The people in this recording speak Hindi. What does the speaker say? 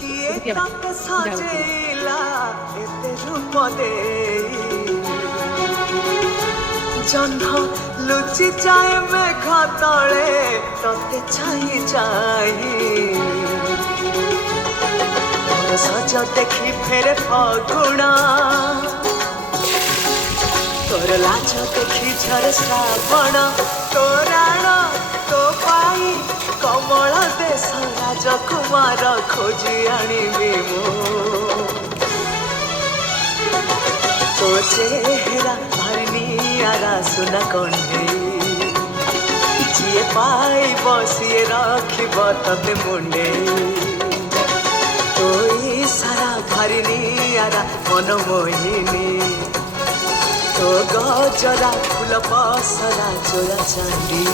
किए दिया भाई तते जाओ तुम सजेला एते रूप देई जह्न लुचि जाए मेघ तले तते छाई जाई तोर सज देखी फेरे फगुणा तोर लाज देखी झरे श्रावण तोराण तो पाई कमल देश राजकुमार खोजी आनिबी मु तो चेहरा भरनियारा सुना कंढे जी पाइब सी रखब तते मुंडे तो सारा भरनियारा मन मोहिनी तो गजरा फूल पसरा चोरा चांदी